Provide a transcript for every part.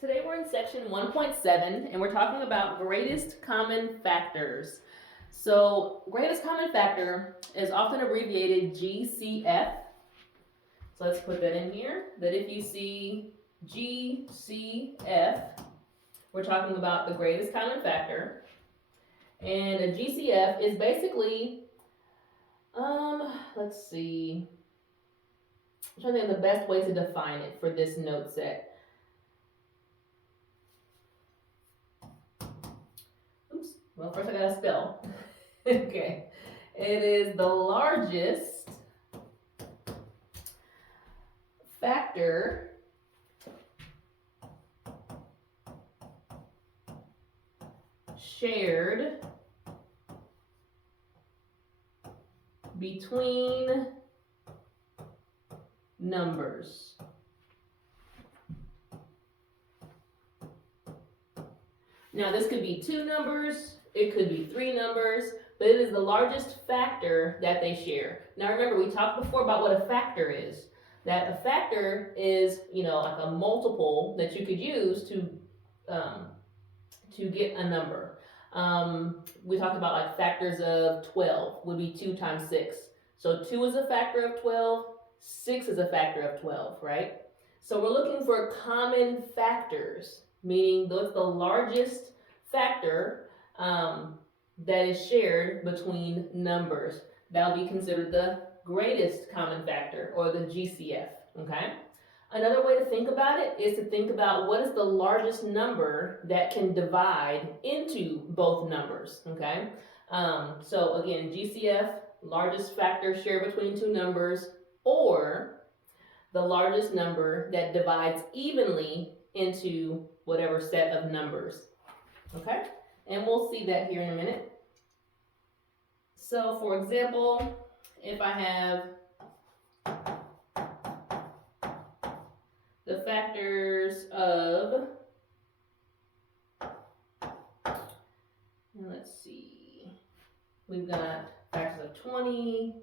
Today we're in section 1.7 and we're talking about greatest common factors. So greatest common factor is often abbreviated GCF. So let's put that in here, that if you see GCF, we're talking about the greatest common factor. And a GCF is basically, let's see, I'm trying to think of the best way to define it for this note set. Well, first I gotta spell. Okay. It is the largest factor shared between numbers. Now this could be two numbers, it could be three numbers, but it is the largest factor that they share. Now remember, we talked before about what a factor is. That a factor is, like a multiple that you could use to get a number. We talked about like factors of 12 would be 2 times 6. So 2 is a factor of 12, 6 is a factor of 12, right? So we're looking for common factors, meaning that's the largest factor that is shared between numbers. That'll be considered the greatest common factor, or the GCF, okay? Another way to think about it is to think about what is the largest number that can divide into both numbers, okay? So again, GCF, largest factor shared between two numbers, or the largest number that divides evenly into whatever set of numbers, okay? And we'll see that here in a minute. So for example, if I have the factors of, let's see, we've got factors of 20,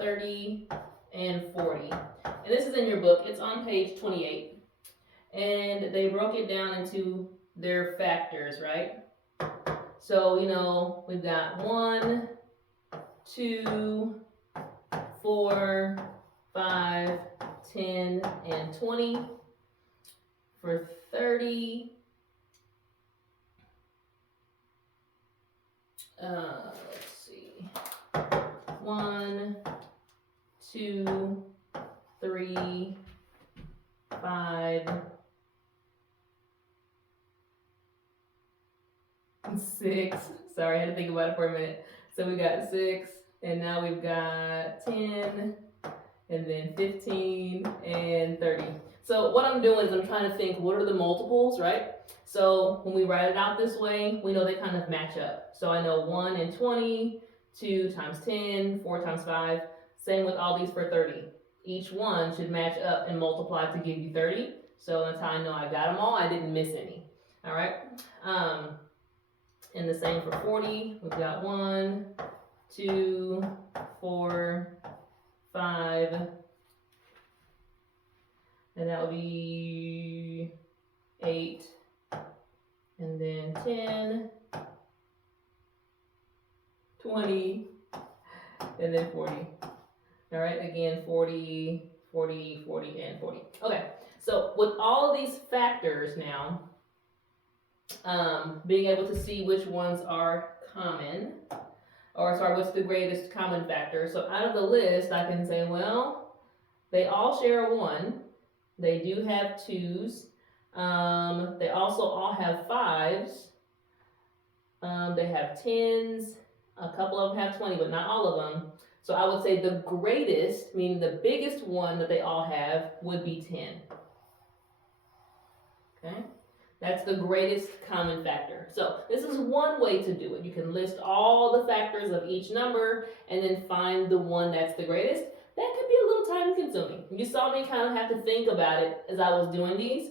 30, and 40. And this is in your book, it's on page 28. And they broke it down into their factors, right? So, we've got 1, 2, 4, 5, 10, and 20. For 30, let's see, 1, 2, 3, 5, 6. Sorry, I had to think about it for a minute. So we got 6, and now we've got 10, and then 15, and 30. So what I'm doing is I'm trying to think, what are the multiples, right? So when we write it out this way, we know they kind of match up. So I know 1 and 20, 2 times 10, 4 times 5. Same with all these for 30. Each one should match up and multiply to give you 30. So that's how I know I got them all. I didn't miss any. All right. And the same for 40. We've got 1, 2, 4, 5, and that would be 8, and then 10, 20, and then 40. All right, again, 40, 40, 40, and 40. Okay, so with all of these factors now, being able to see which ones are common, or sorry, what's the greatest common factor. So out of the list, I can say, well, they all share a 1. They do have 2s. They also all have 5s. They have 10s. A couple of them have 20, but not all of them. So I would say the greatest, meaning the biggest one that they all have, would be 10. Okay? That's the greatest common factor. So this is one way to do it. You can list all the factors of each number and then find the one that's the greatest. That could be a little time consuming. You saw me kind of have to think about it as I was doing these.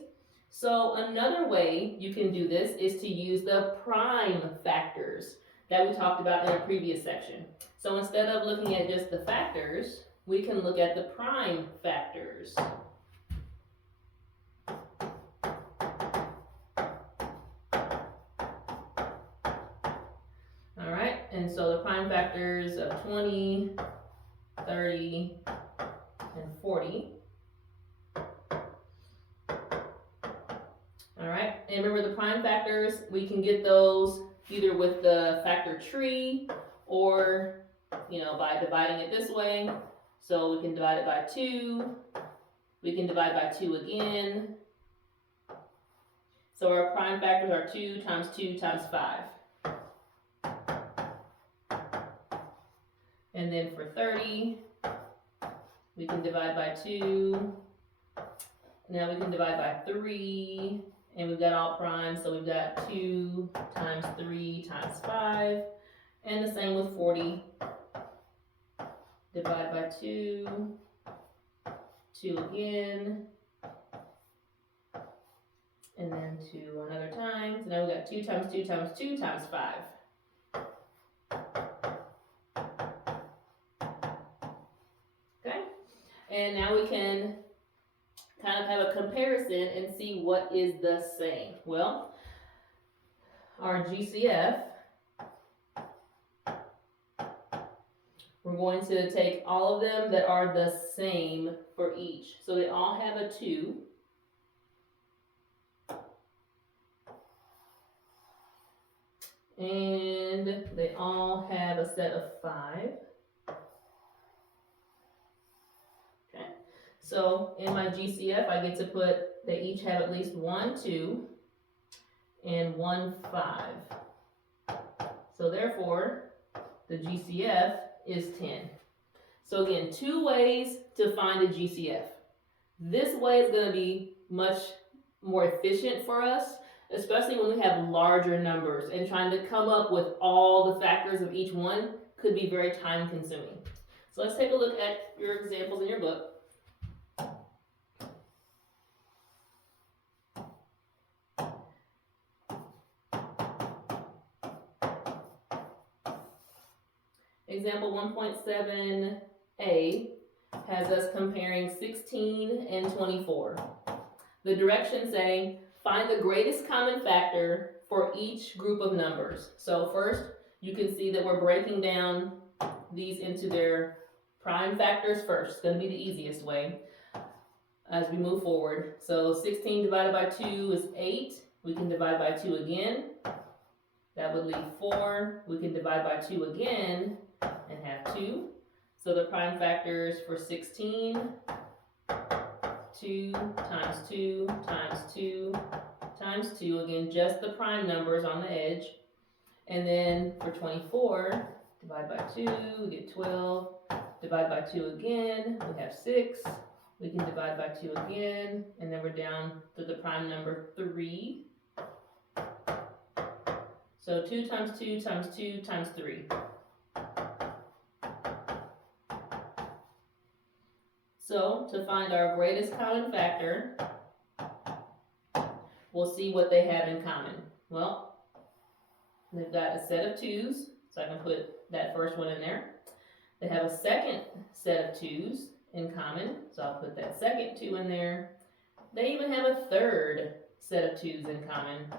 So another way you can do this is to use the prime factors that we talked about in a previous section. So instead of looking at just the factors, we can look at the prime factors. and so the prime factors of 20, 30, and 40. All right, and remember the prime factors, we can get those either with the factor tree or, by dividing it this way. So we can divide it by 2, we can divide by 2 again. So our prime factors are 2 times 2 times 5. And then for 30, we can divide by 2. Now we can divide by 3, and we've got all primes, so we've got 2 times 3 times 5. And the same with 40. Divide by 2, 2 again, and then 2 another time. So now we've got 2 times 2 times 2 times 5. Okay, and now we can kind of have a comparison and see what is the same. Well, our GCF, we're going to take all of them that are the same for each. So they all have a 2. And they all have a set of 5. Okay, so in my GCF, I get to put, they each have at least 1 2 and 1 5. So therefore, the GCF is 10. So again, 2 ways to find a GCF. This way is going to be much more efficient for us, especially when we have larger numbers, and trying to come up with all the factors of each one could be very time consuming. So let's take a look at your examples in your book. Example 1.7a has us comparing 16 and 24. The directions say, find the greatest common factor for each group of numbers. So first, you can see that we're breaking down these into their prime factors first. It's going to be the easiest way as we move forward. So 16 divided by 2 is 8. We can divide by 2 again. That would leave 4. We can divide by 2 again and have 2. So the prime factors for 16, 2 times 2 times 2 times 2, again, just the prime numbers on the edge. And then for 24, divide by 2, we get 12. Divide by 2 again, we have 6. We can divide by 2 again, and then we're down to the prime number 3. So 2 times 2 times 2 times 3. So to find our greatest common factor, we'll see what they have in common. Well, they've got a set of 2's, so I can put that first one in there. They have a second set of 2's in common, so I'll put that second 2 in there. They even have a third set of 2's in common.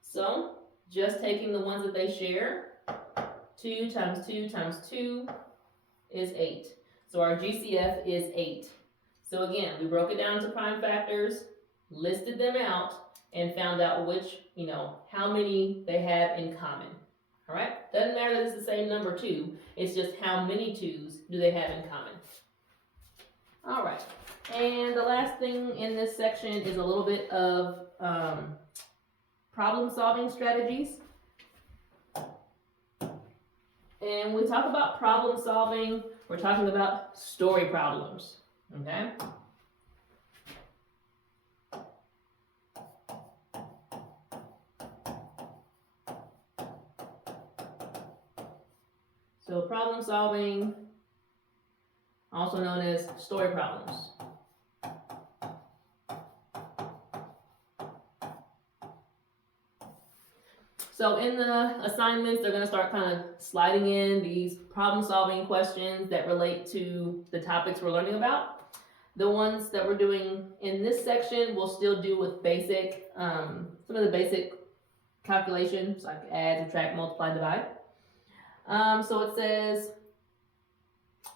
So, just taking the ones that they share, 2 times 2 times 2 is 8. So our GCF is 8. So again, we broke it down to prime factors, listed them out, and found out which, how many they have in common. All right? Doesn't matter that it's the same number 2. It's just how many 2's do they have in common. All right. And the last thing in this section is a little bit of problem-solving strategies. And when we talk about problem solving, we're talking about story problems, okay? So problem solving, also known as story problems. So in the assignments, they're going to start kind of sliding in these problem-solving questions that relate to the topics we're learning about. The ones that we're doing in this section we'll still do with basic, some of the basic calculations like add, subtract, multiply, divide. So it says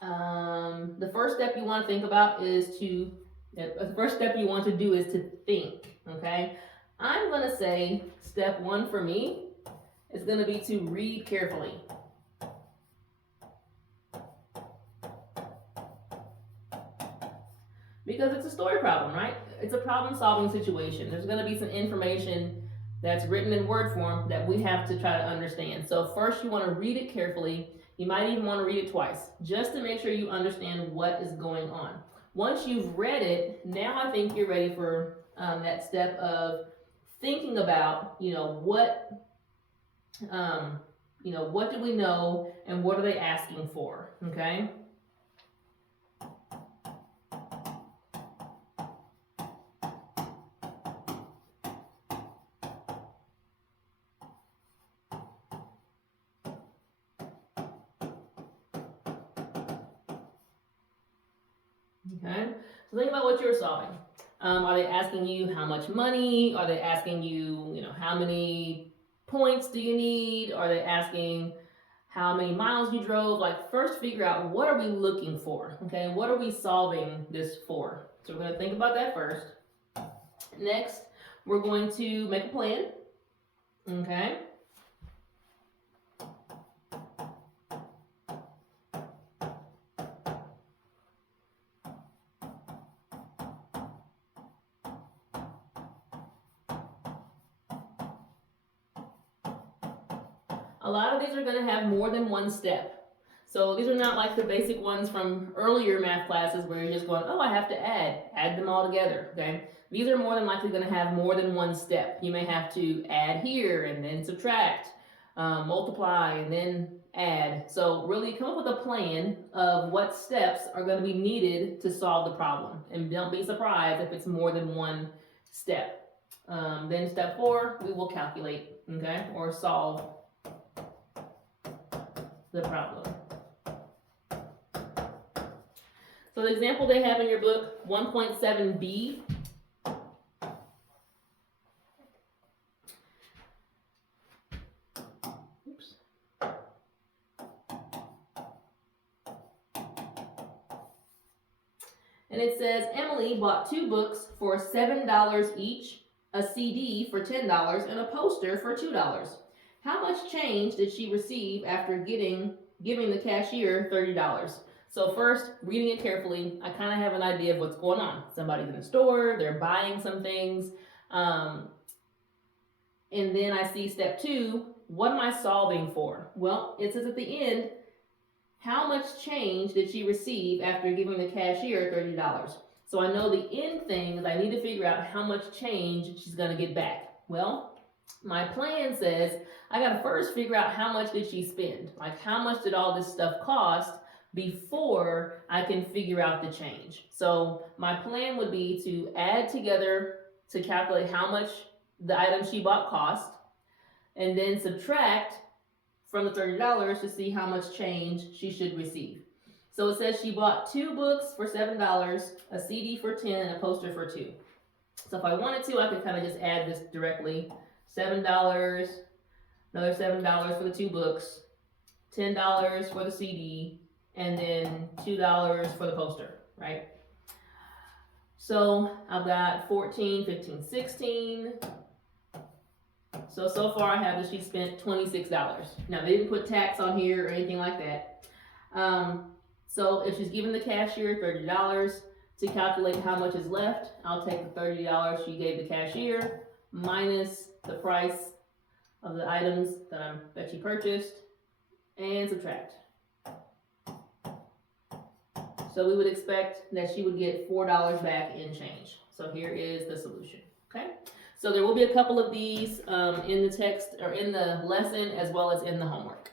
the first step you want to think about is to, the first step you want to do is to think, okay? I'm going to say step one for me is going to be to read carefully. Because it's a story problem, right? It's a problem-solving situation. There's going to be some information that's written in word form that we have to try to understand. So first you want to read it carefully. You might even want to read it twice, just to make sure you understand what is going on. Once you've read it, now I think you're ready for that step of thinking about, what do we know and what are they asking for, okay? Okay, so think about what you're solving. Are they asking you how much money? Are they asking you, how many points do you need? Are they asking how many miles you drove? Like, first figure out what are we looking for, okay? What are we solving this for? So we're going to think about that first. Next, we're going to make a plan, okay? A lot of these are going to have more than one step. So these are not like the basic ones from earlier math classes where you're just going, oh, I have to add them all together, okay? These are more than likely going to have more than one step. You may have to add here and then subtract, multiply and then add. So really come up with a plan of what steps are going to be needed to solve the problem. And don't be surprised if it's more than one step. Then step 4, we will calculate, okay, or solve the problem. So the example they have in your book, 1.7b, oops. And it says, Emily bought 2 books for $7 each, a CD for $10, and a poster for $2. How much change did she receive after giving the cashier $30? So first, reading it carefully, I kind of have an idea of what's going on. Somebody's in the store, they're buying some things. And then I see step 2, what am I solving for? Well, it says at the end, how much change did she receive after giving the cashier $30? So I know the end thing is I need to figure out how much change she's going to get back. Well, my plan says I got to first figure out how much did she spend? Like, how much did all this stuff cost before I can figure out the change? So my plan would be to add together to calculate how much the item she bought cost, and then subtract from the $30 to see how much change she should receive. So it says she bought 2 books for $7, a CD for $10, and a poster for $2. So if I wanted to, I could kind of just add this directly. $7, another $7 for the 2 books, $10 for the CD, and then $2 for the poster, right? So I've got 14, 15, 16. So far I have that she spent $26. Now they didn't put tax on here or anything like that. So if she's giving the cashier $30, to calculate how much is left, I'll take the $30 she gave the cashier minus the price of the items that she purchased and subtract. So we would expect that she would get $4 back in change. So here is the solution, okay? So there will be a couple of these in the text or in the lesson as well as in the homework.